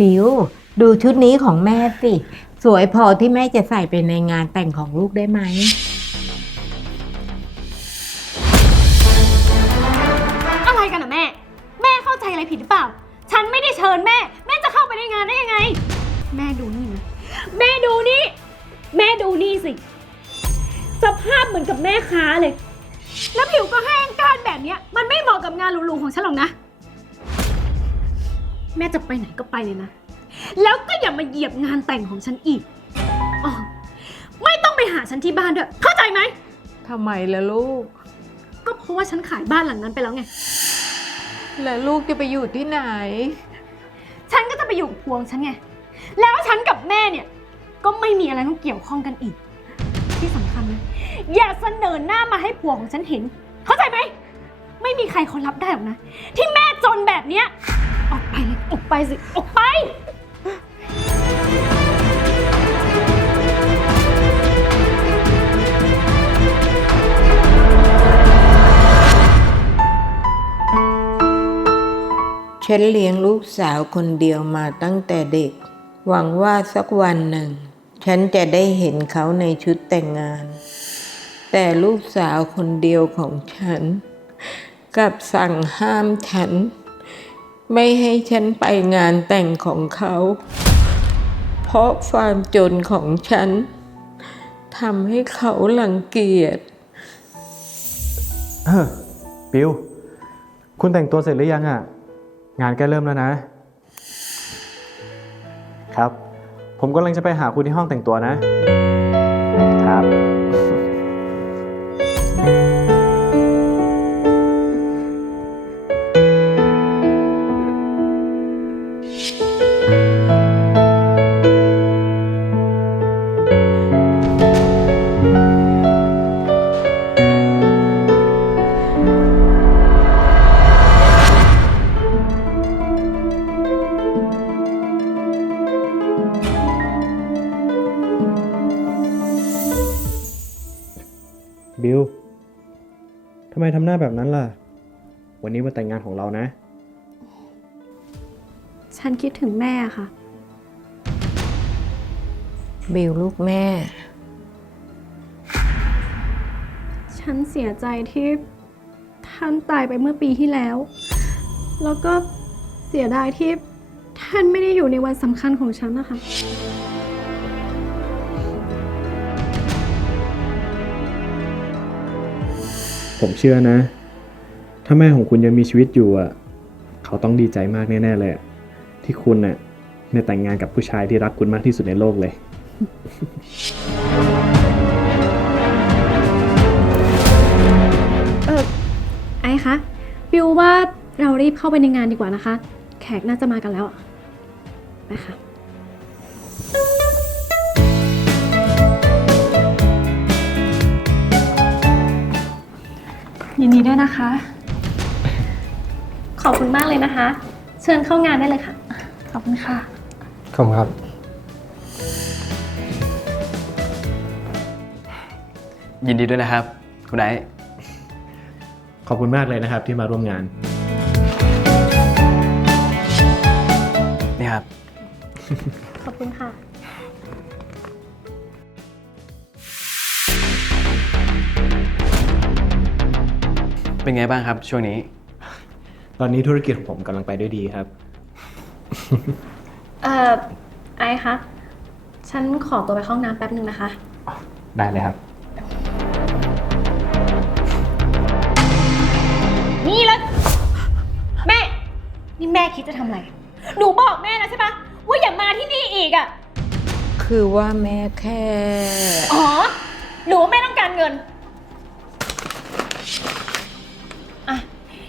บิวดูชุดนี้ของแม่สิ สวยพอที่แม่จะใส่ไปในงานแต่งของลูกได้ไหม แต่งของฉันอีกอ๋อไม่ต้องไปหาฉันที่บ้านด้วย เข้าใจไหม ทำไมล่ะลูก ก็เพราะว่าฉันขายบ้านหลังนั้นไปแล้วไง แล้วลูกจะไปอยู่ที่ไหน ฉันก็จะไปอยู่กับพวงฉันไง แล้วฉันกับแม่เนี่ย ก็ไม่มีอะไรต้องเกี่ยวข้องกันอีก ที่สำคัญนะ อย่าเสนอหน้ามาให้ผัวของฉันเห็น เข้าใจไหม ไม่มีใครเขารับได้หรอกนะ ที่แม่จนแบบเนี้ย ออกไปเลย ออกไปสิ ออกไป ฉันเลี้ยงลูกสาวคนเดียวมาตั้งแต่เด็ก หวังว่าสักวันหนึ่ง ฉันจะได้เห็นเขาในชุดแต่งงาน แต่ลูกสาวคนเดียวของฉันกลับสั่งห้ามฉัน ไม่ให้ฉันไปงานแต่งของเขา เพราะความจนของฉันทำให้เขารังเกียจเออบิว คุณแต่งตัวเสร็จหรือยังอะ่ะ งานใกล้เริ่มแล้วนะ ครับ ผมกำลังจะไปหาคุณที่ห้องแต่งตัวนะ ทำไมทำหน้าแบบนั้นล่ะ วันนี้วันแต่งงานของเรานะ ฉันคิดถึงแม่ค่ะ บิวลูกแม่ ฉันเสียใจที่ท่านตายไปเมื่อปีที่แล้ว แล้วก็เสียดายที่ท่านไม่ได้อยู่ในวันสำคัญของฉันนะคะ ผมเชื่อนะ ถ้าแม่ของคุณยังมีชีวิตอยู่อะ เขาต้องดีใจมากแน่ๆเลย ที่คุณน่ะได้แต่งงานกับผู้ชายที่รักคุณมากที่สุดในโลกเลย เออไอ้คะบิวว่าเรารีบเข้าไปในงานดีกว่านะคะ แขกน่าจะมากันแล้วอะไปค่ะ ยินดีด้วยนะคะ ขอบคุณมากเลยนะคะ เชิญเข้างานได้เลยค่ะ ขอบคุณค่ะ ขอบคุณครับ ยินดีด้วยนะครับ คุณไอซ์ขอบคุณมากเลยนะครับที่มาร่วมงาน นี่ครับ ขอบคุณค่ะ เป็นไงบ้างครับ ช่วงนี้ ตอนนี้ธุรกิจของผมกำลังไปด้วยดีครับ เอ่อไอ้คะ ฉันขอตัวไปเข้าห้องน้ำแป๊บนึงนะคะ ได้เลยครับ นี่แล้ว แม่ นี่แม่คิดจะทำอะไร หนูบอกแม่นะใช่ปะว่าอย่ามาที่นี่อีกอะ คือว่าแม่แค่ อ๋อ หนูว่าแม่ต้องการเงิน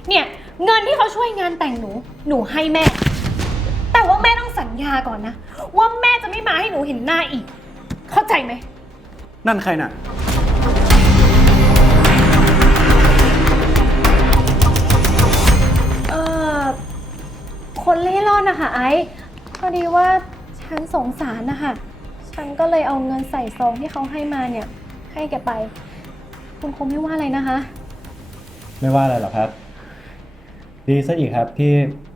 เนี่ยเงินที่เขาช่วยงานแต่งหนู หนูให้แม่ แต่ว่าแม่ต้องสัญญาก่อนนะ ว่าแม่จะไม่มาให้หนูเห็นหน้าอีก เข้าใจไหม นั่นใครน่ะ เออคนเล่ร่อนนะคะไอซ์พอดีว่าฉันสงสารนะคะ ฉันก็เลยเอาเงินใส่ซองที่เขาให้มาเนี่ย ให้แกไป คุณคงไม่ว่าอะไรนะคะ ไม่ว่าอะไรหรอกครับ ดีซะอีกครับที่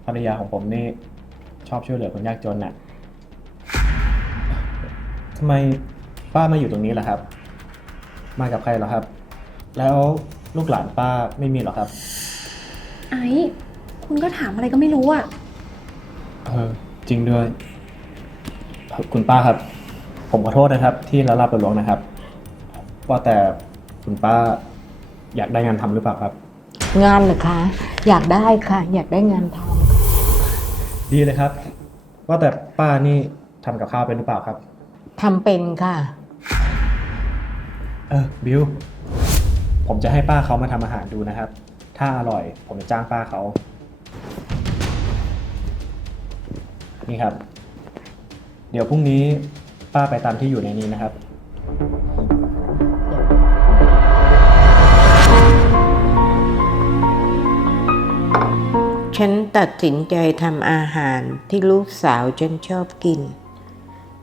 ภรรยาของผมนี่ชอบช่วยเหลือคนยากจนน่ะทำไมป้ามาอยู่ตรงนี้ล่ะครับ มากับใครเหรอครับ แล้วลูกหลานป้าไม่มีเหรอครับ ไอ้คุณก็ถามอะไรก็ไม่รู้อะ เออจริงด้วย คุณป้าครับ ผมขอโทษนะครับ ที่ละลาบละล้วงนะครับ ว่าแต่คุณป้าอยากได้งานทำหรือเปล่าครับ งานเหรอคะ อยากได้ค่ะ อยากได้งานทดีเลยครับ ว่าแต่ป้านี่ทำกับข้าวเป็นหรือเปล่าครับำทำเป็นค่ะ เออบิวผมจะให้ป้าเขามาทำอาหารดูนะครับ ถ้าอร่อย ผมจะจ้างป้าเขา นี่ครับ เดี๋ยวพรุ่งนี้ป้าไปตามที่อยู่ในนี้นะครับ ฉันตัดสินใจทำอาหารที่ลูกสาวฉันชอบกิน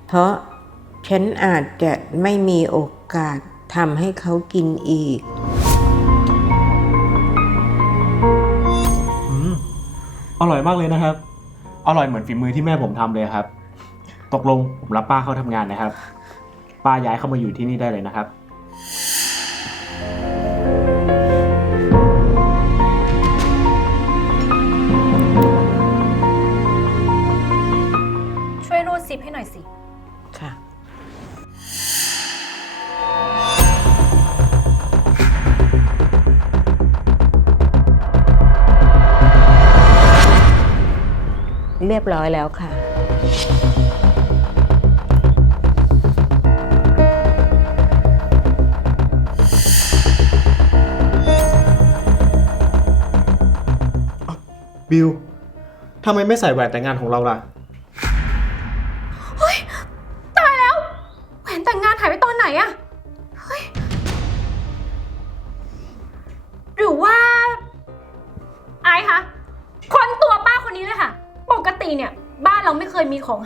เพราะฉันอาจจะไม่มีโอกาสทำให้เขากินอีก อืมอร่อยมากเลยนะครับ อร่อยเหมือนฝีมือที่แม่ผมทำเลยครับ ตกลงผมรับป้าเข้าทำงานนะครับ ป้าย้ายเข้ามาอยู่ที่นี่ได้เลยนะครับ รียบร้อยแล้วค่ะ บิวทำไมไม่ใส่แหวนแต่งงานของเราล่ะ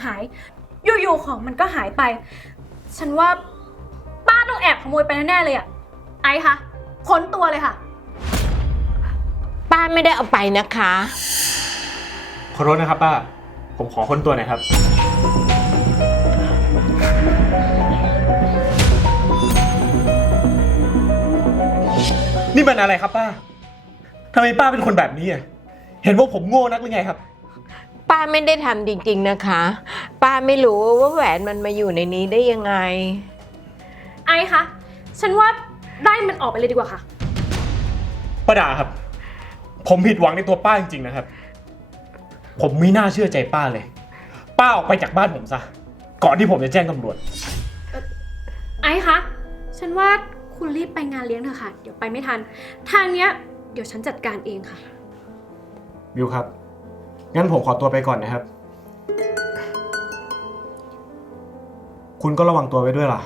หาย อยู่ๆของมันก็หายไป ฉันว่าป้าต้องแอบขโมยไปแน่ๆเลยอะไอ้คะค้นตัวเลยค่ะ ป้าไม่ได้เอาไปนะคะ ขอโทษนะครับป้า ผมขอค้นตัวหน่อยครับ นี่มันอะไรครับป้าทำไมป้าเป็นคนแบบนี้อะ เห็นว่าผมโง่นักหรือไงครับ ป้าไม่ได้ทำจริงๆนะคะ ป้าไม่รู้ว่าแหวนมันมาอยู่ในนี้ได้ยังไง ไอ้คะฉันว่าไล่มันออกไปเลยดีกว่าค่ะ ป้าดาครับ ผมผิดหวังในตัวป้าจริงๆนะครับ ผมไม่น่าเชื่อใจป้าเลย ป้าออกไปจากบ้านผมซะ ก่อนที่ผมจะแจ้งตำรวจ ไอ้คะฉันว่าคุณรีบไปงานเลี้ยงเถอะค่ะ เดี๋ยวไปไม่ทัน ทางเนี้ยเดี๋ยวฉันจัดการเองค่ะบิวครับ งั้นผมขอตัวไปก่อนนะครับ คุณก็ระวังตัวไว้ด้วยล่ะ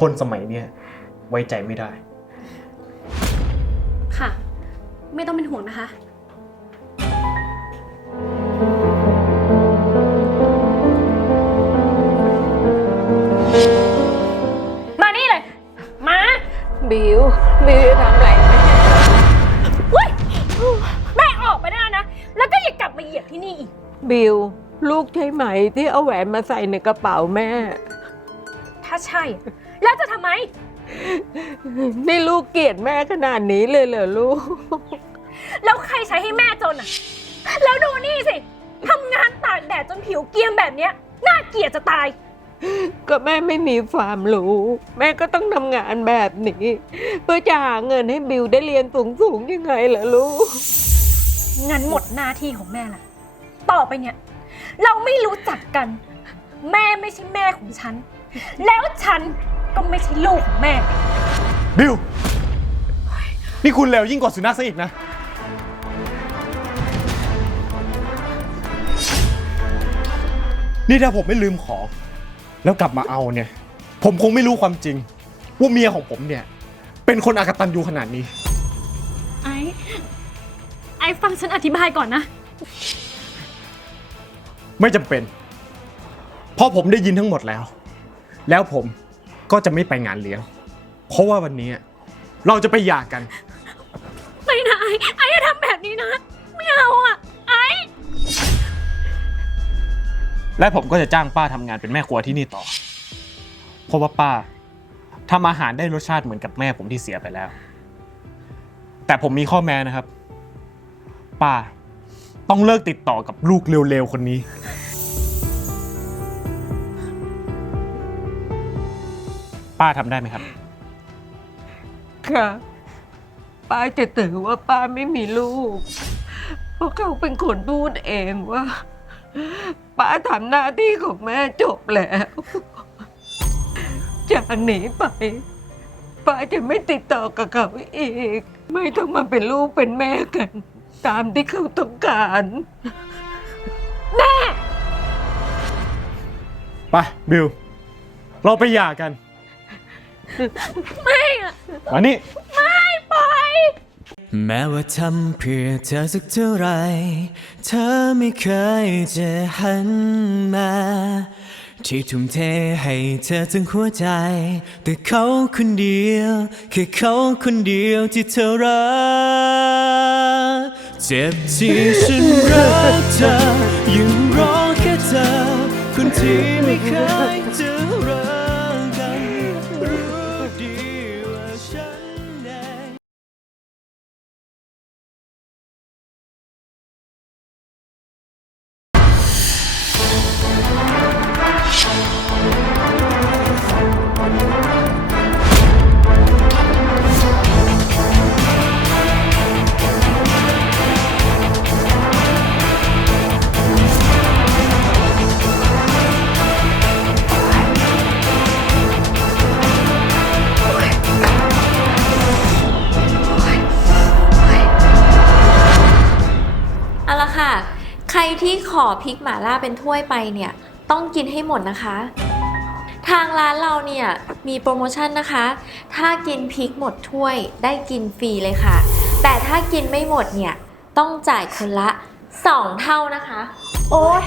คนสมัยเนี้ยไว้ใจไม่ได้ ค่ะ ไม่ต้องเป็นห่วงนะคะ บิวลูกใช่ไหมที่เอาแหวนมาใส่ในกระเป๋าแม่ ถ้าใช่ แล้วจะทำไม นี่ลูกเกลียดแม่ขนาดนี้เลยเหรอลูก แล้วใครใช้ให้แม่จนอะ แล้วดูนี่สิทำงานตากแดดจนผิวเกรียมแบบเนี้ยน่าเกลียดจะตาย ก็แม่ไม่มีความรู้ แม่ก็ต้องทำงานแบบนี้ เพื่อจะหาเงินให้บิวได้เรียนสูงๆยังไงล่ะลูก งั้นหมดหน้าที่ของแม่ละ ต่อไปเนี่ย เราไม่รู้จักกัน แม่ไม่ใช่แม่ของฉัน แล้วฉันก็ไม่ใช่ลูกของแม่ บิว นี่คุณเลวยิ่งกว่าสุนัขซะอีกนะ นี่ถ้าผมไม่ลืมของ แล้วกลับมาเอาเนี่ย ผมคงไม่รู้ความจริง ว่าเมียของผมเนี่ย เป็นคนอากตันยูขนาดนี้ ไอ้ ไอ้ฟังฉันอธิบายก่อนนะ ไม่จำเป็น เพราะผมได้ยินทั้งหมดแล้ว แล้วผมก็จะไม่ไปงานเลี้ยง เพราะว่าวันนี้เราจะไปหย่ากัน ไม่นะไอ้ไอ้อย่าทำแบบนี้นะ ไม่เอาอะ ไอ้ และผมก็จะจ้างป้าทำงานเป็นแม่ครัวที่นี่ต่อ เพราะว่าป้าทำอาหารได้รสชาติเหมือนกับแม่ผมที่เสียไปแล้ว แต่ผมมีข้อแม้นะครับ ป้า ต้องเลิกติดต่อกับลูกเร็วๆคนนี้ ป้าทำได้ไหมครับ ค่ะ ป้าจะถือว่าป้าไม่มีลูก เพราะเขาเป็นคนพูดเองว่า ป้าทำหน้าที่ของแม่จบแล้ว จากนี้ไป ป้าจะไม่ติดต่อกับเขาอีก ไม่ต้องมาเป็นลูกเป็นแม่กัน ตามที่เขาต้องการไปบิลเราไปหย่ากัน ไม่อะมานี่ปล่อยแม้ว่าทำเพื่อเธอสักเท่าไหรเธอไม่เคยจะหันมา ที่ทุ่มเทให้เธอทั้งหัวใจ แต่เขาคนเดียว แค่เขาคนเดียวที่เธอรัก เจ็บที่ฉันรักเธอยังรอแค่เธอคนที่ไม่เคย ที่ขอพริกหม่าล่าเป็นถ้วยไปเนี่ยต้องกินให้หมดนะคะ ทางร้านเราเนี่ยมีโปรโมชั่นนะคะ ถ้ากินพริกหมดถ้วยได้กินฟรีเลยค่ะ แต่ถ้ากินไม่หมดเนี่ยต้องจ่ายคนละ 2 เท่านะคะ โอ๊ย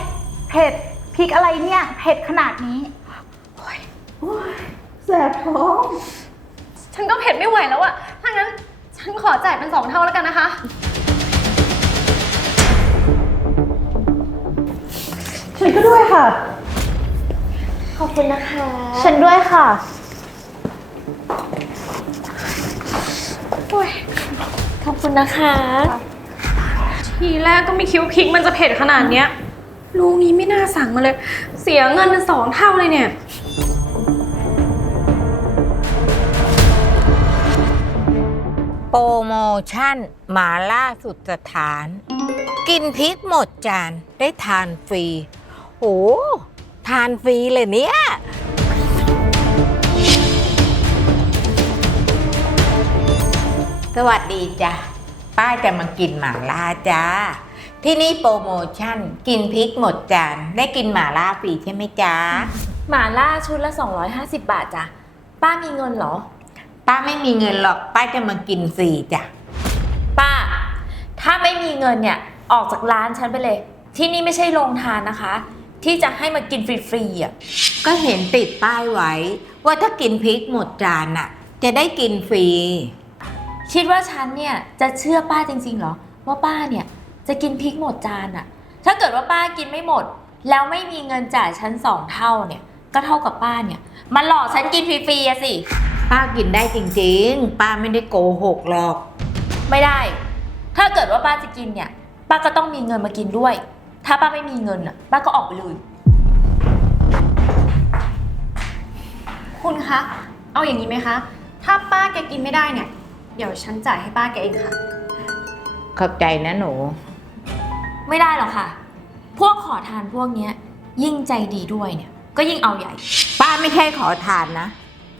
เผ็ดพริกอะไรเนี่ยเผ็ดขนาดนี้แสบท้องฉันก็เผ็ดไม่ไหวแล้วอะถ้างั้นฉันขอจ่ายเป็นสองเท่าแล้วกันนะคะ ก็ด้วยค่ะ ขอบคุณนะคะ ฉันด้วยค่ะ ขอบคุณนะคะ ทีแรกก็ไม่คิดว่าพริกมันจะเผ็ดขนาดเนี้ย ลูกนี้ไม่น่าสั่งมาเลย เสียเงินเป็นสองเท่าเลยเนี่ย โปรโมชั่นหมาล่าสุดสถาน กินพริกหมดจานได้ทานฟรี โห ทานฟรีเลยเนี่ยสวัสดีจ้ะ ป้าจะมากินหมาล่าจ้า ที่นี่โปรโมชั่น กินพริกหมดจาน ได้กินหมาล่าฟรีใช่ไหมจ๊ะหม่าล่าชุดละ 250 บาทจ้ะ ป้ามีเงินเหรอ ป้าไม่มีเงินหรอก ป้าจะมากินฟรีจ้ะ ป้า ถ้าไม่มีเงินเนี่ย ออกจากร้านฉันไปเลย ที่นี่ไม่ใช่โรงทานนะคะ ที่จะให้มากินฟรีๆอะก็เห็นติดป้ายไว้ ว่าถ้ากินพริกหมดจานน่ะ จะได้กินฟรี คิดว่าฉันเนี่ยจะเชื่อป้าจริงๆเหรอ ว่าป้าเนี่ยจะกินพริกหมดจานอะถ้าเกิดว่าป้ากินไม่หมด แล้วไม่มีเงินจ่ายฉันสองเท่าเนี่ย ก็เท่ากับป้าเนี่ยมาหลอกฉันกินฟรีๆอะสิ ป้ากินได้จริงๆ ป้าไม่ได้โกหกหรอก ไม่ได้ ถ้าเกิดว่าป้าจะกินเนี่ย ป้าก็ต้องมีเงินมากินด้วย ถ้าป้าไม่มีเงินอะป้าก็ออกไปเลย คุณคะ เอาอย่างนี้ไหมคะ ถ้าป้าแกกินไม่ได้เนี่ย เดี๋ยวฉันจ่ายให้ป้าแกเองค่ะเข้าใจนะหนู ไม่ได้หรอกค่ะ พวกขอทานพวกเนี้ย ยิ่งใจดีด้วยเนี่ย ก็ยิ่งเอาใหญ่ ป้าไม่ใช่ขอทานนะ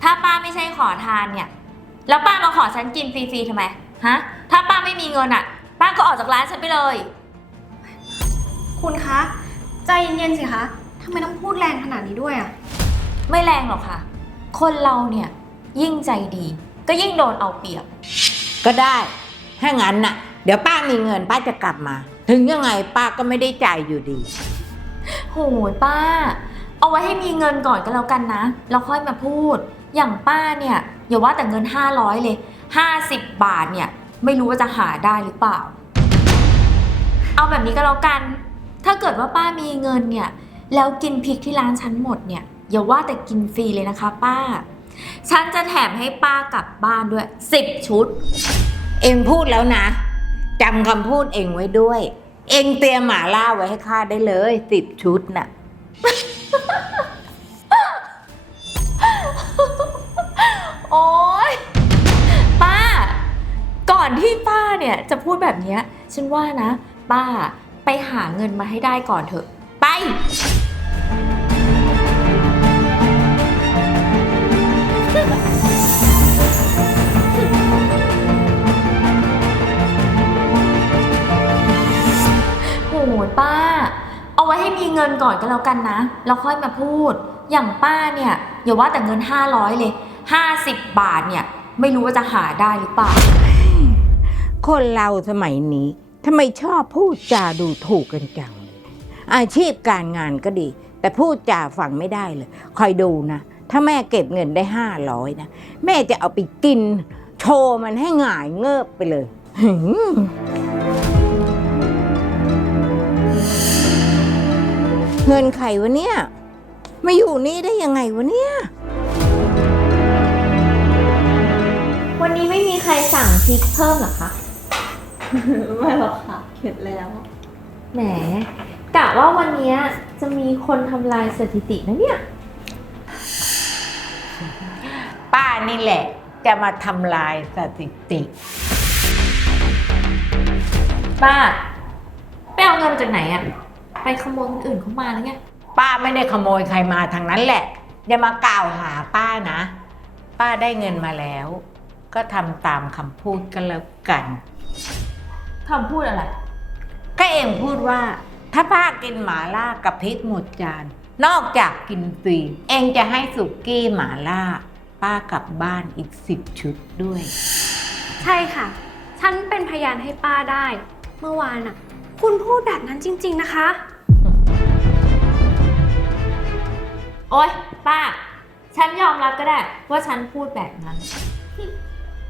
ถ้าป้าไม่ใช่ขอทานเนี่ย แล้วป้ามาขอฉันกินฟรีๆทำไม ฮะ ถ้าป้าไม่มีเงินอะ ป้าก็ออกจากร้านฉันไปเลย คุณคะ ใจเย็นๆสิคะทำไมต้องพูดแรงขนาดนี้ด้วยอะไม่แรงหรอกค่ะ คนเราเนี่ยยิ่งใจดี ก็ยิ่งโดนเอาเปรียบ ก็ได้ ถ้างั้นน่ะ เดี๋ยวป้ามีเงินป้าจะกลับมา ถึงยังไงป้าก็ไม่ได้จ่ายอยู่ดี โหยป้า เอาไว้ให้มีเงินก่อนก็แล้วกันนะ แล้วค่อยมาพูด อย่างป้าเนี่ยอย่าว่าแต่เงิน 500 เลย 50 บาทเนี่ย ไม่รู้ว่าจะหาได้หรือเปล่า เอาแบบนี้ก็แล้วกัน ถ้าเกิดว่าป้ามีเงินเนี่ย แล้วกินพริกที่ร้านฉันหมดเนี่ย อย่าว่าแต่กินฟรีเลยนะคะ ป้า ฉันจะแถมให้ป้ากลับบ้านด้วย10ชุด เองพูดแล้วนะจำคำพูดเองไว้ด้วย เองเตรียมหมาล่าไว้ให้ข้าได้เลยสิบชุดน่ะ โอ๊ย ป้า ก่อนที่ป้าเนี่ยจะพูดแบบเนี้ย ฉันว่านะ ป้า หาเงินมาให้ได้ก่อนเถอะ ไป โอ้ยป้า เอาไว้ให้มีเงินก่อนก็แล้วกันนะแล้วค่อยมาพูด อย่างป้าเนี่ย อย่าว่าแต่เงิน 500 เลย 50 บาทเนี่ย ไม่รู้ว่าจะหาได้หรือเปล่า คนเราสมัยนี้ ทำไมชอบพูดจาดูถูกกันจัง อาชีพการงานก็ดี แต่พูดจาฟังไม่ได้เลย คอยดูนะ ถ้าแม่เก็บเงินได้ห้าร้อยนะ แม่จะเอาไปกิน โชว์มันให้หงายเงิบไปเลยเงินใครวะเนี่ยมาอยู่นี่ได้ยังไงวะเนี่ย วันนี้ไม่มีใครสั่งพริกเพิ่มหรอคะ ไม่หรอกค่ะเข็ดแล้วแหมกะว่าวันเนี้ยจะมีคนทำลายสถิตินะเนี่ย ป้านี่แหละ จะมาทำลายสถิติ ป้าไปเอาเงินมาจากไหนอะไปขโมยคนอื่นเขามาแล้วไงป้าไม่ได้ขโมยใครมาทางนั้นแหละ อย่ามากล่าวหาป้านะ ป้าได้เงินมาแล้ว ก็ทำตามคำพูดกันแล้วกัน คำพูดอะไร ก็เองพูดว่า ถ้าป้ากินหมาล่ากับพริกหมดจาน นอกจากกินฟรี เองจะให้สุกี้หมาล่า ป้ากลับบ้านอีกสิบชุดด้วย ใช่ค่ะ ฉันเป็นพยานให้ป้าได้ เมื่อวานน่ะ คุณพูดแบบนั้นจริง ๆนะคะ โอ๊ย ป้า ฉันยอมรับก็ได้ ว่าฉันพูดแบบนั้น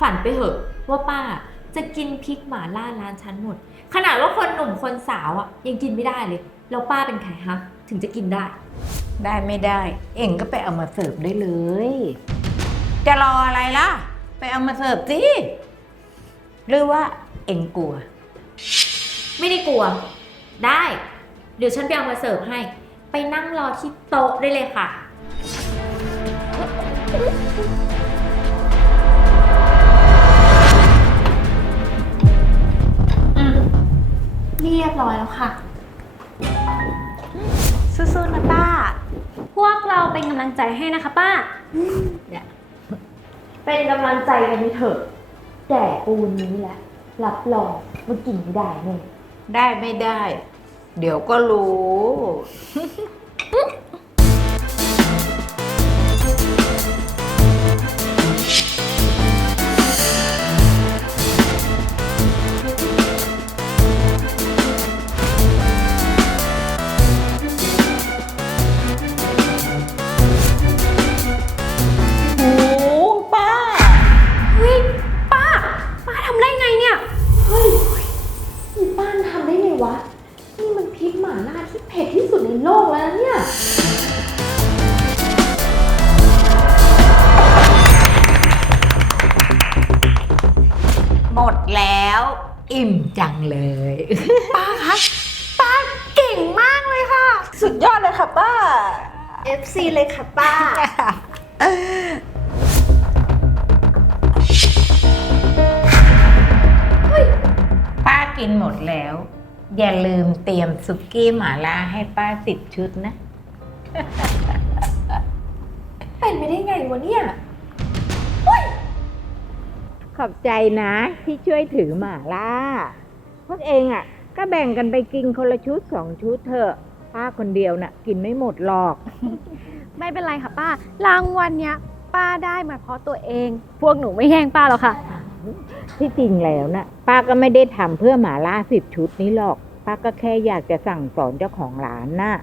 ฝันไปเหอะว่าป้า จะกินพริกหมาล่าร้านฉันหมด ขนาดว่าคนหนุ่มคนสาวอะยังกินไม่ได้เลย แล้วป้าเป็นใครฮะ ถึงจะกินได้ ได้ไม่ได้ เองก็ไปเอามาเสิร์ฟได้เลย จะรออะไรล่ะ ไปเอามาเสิร์ฟสิหรือว่าเองกลัว ไม่ได้กลัว ได้ เดี๋ยวฉันไปเอามาเสิร์ฟให้ ไปนั่งรอที่โต๊ะได้เลยค่ะ เรียบร้อยแล้วค่ะ สู้ๆนะป้า พวกเราเป็นกำลังใจให้นะคะป้า เป็นกำลังใจกันไปเถอะ แต่ปูนนี้แหละ รับรองว่ากินไม่ได้แน่ ได้ไม่ได้ เดี๋ยวก็รู้ เลย ป้าคะป้าเก่งมากเลยค่ะ สุดยอดเลยค่ะป้า FC เลยค่ะป้า ป้ากินหมดแล้ว อย่าลืมเตรียมสุกี้หมาล่าให้ป้าสิบชุดนะ เป็นไปได้ไงวะเนี่ย ขอบใจนะที่ช่วยถือหมาล่าพ วกเองอะ ก็แบ่งกันไปกินคนละชุดสองชุดเถอะ ป้าคนเดียวน่ะ กินไม่หมดหรอก ไม่เป็นไรค่ะป้า รางวัลเนี้ยป้าได้มาเพราะตัวเอง พวกหนูไม่แย่งป้าหรอกค่ะ ที่จริงแล้วนะป้าก็ไม่ได้ทำเพื่อหมาล่าสิบชุดนี้หรอก ป้าก็แค่อยากจะสั่งสอนเจ้าของร้านน่ะ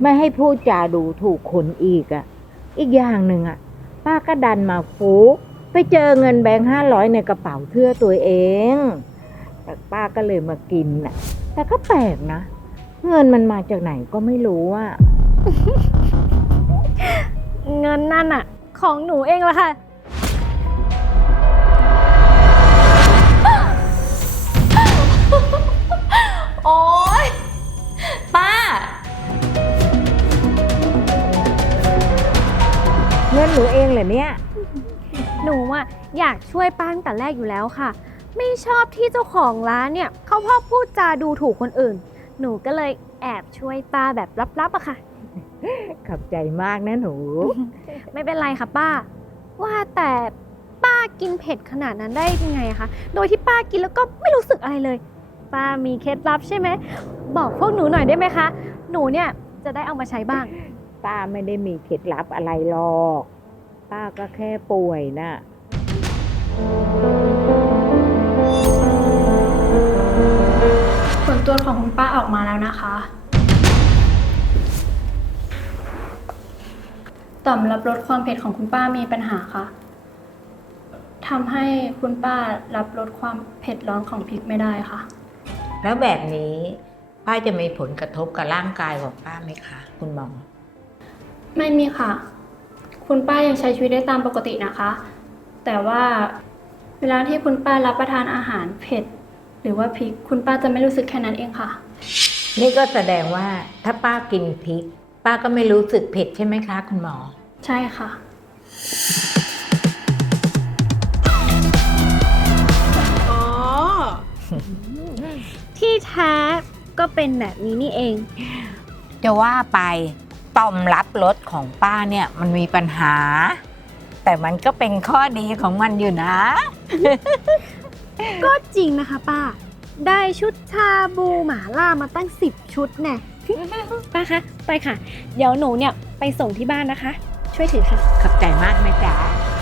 ไม่ให้พูดจาดูถูกคนอีกอะ่ะ อีกอย่างหนึ่งอะ่ะ ป้าก็ดันมาฟุกไปเจอเงินแบงค์ห้าร้อยในกระเป๋าเสื้อตัวเอง แต่ป้าก็เลยมากินน่ะ แต่ก็แปลกนะ เงินมันมาจากไหนก็ไม่รู้อะเงินนั่นอะของหนูเองละค่ะ โอ๊ย ป้า เงินหนูเองเหรอเนี่ย หนูอะอยากช่วยป้าตั้งแต่แรกอยู่แล้วค่ะ ไม่ชอบที่เจ้าของร้านเนี่ยเขาพ่อพูดจาดูถูกคนอื่น หนูก็เลยแอบช่วยป้าแบบลับๆอะค่ะ ขอบใจมากนะหนู ไม่เป็นไรค่ะป้า ว่าแต่ป้ากินเผ็ดขนาดนั้นได้ยังไงอะคะ โดยที่ป้ากินแล้วก็ไม่รู้สึกอะไรเลย ป้ามีเคล็ดลับใช่ไหม บอกพวกหนูหน่อยได้ไหมคะ หนูเนี่ยจะได้เอามาใช้บ้าง ป้าไม่ได้มีเคล็ดลับอะไรหรอก ป้าก็แค่ป่วยน่ะ ตรวจของคุณป้าออกมาแล้วนะคะ ต่อมรับรสความเผ็ดของคุณป้ามีปัญหาค่ะทำให้คุณป้ารับรสความเผ็ดร้อนของพริกไม่ได้ค่ะ แล้วแบบนี้ป้าจะมีผลกระทบกับร่างกายของป้าไหมคะ คุณหมอไม่มีค่ะ คุณป้ายังใช้ชีวิตได้ตามปกตินะคะ แต่ว่าเวลาที่คุณป้ารับประทานอาหารเผ็ด หรือว่าพริกคุณป้าจะไม่รู้สึกแค่นั้นเองค่ะ นี่ก็แสดงว่าถ้าป้ากินพริก ป้าก็ไม่รู้สึกเผ็ดใช่ไหมคะคุณหมอ ใช่ค่ะ อ๋อ ที่แท้ก็เป็นแบบนี้นี่เอง จะว่าไปต่อมรับรสของป้าเนี่ยมันมีปัญหา แต่มันก็เป็นข้อดีของมันอยู่นะ ก็จริงนะคะป้า ได้ชุดชาบูหมาล่ามาตั้ง 10 ชุดแน่ ป้าคะ ไปค่ะ เดี๋ยวหนูเนี่ยไปส่งที่บ้านนะคะ ช่วยถือค่ะ ขอบใจมากนะจ๊ะค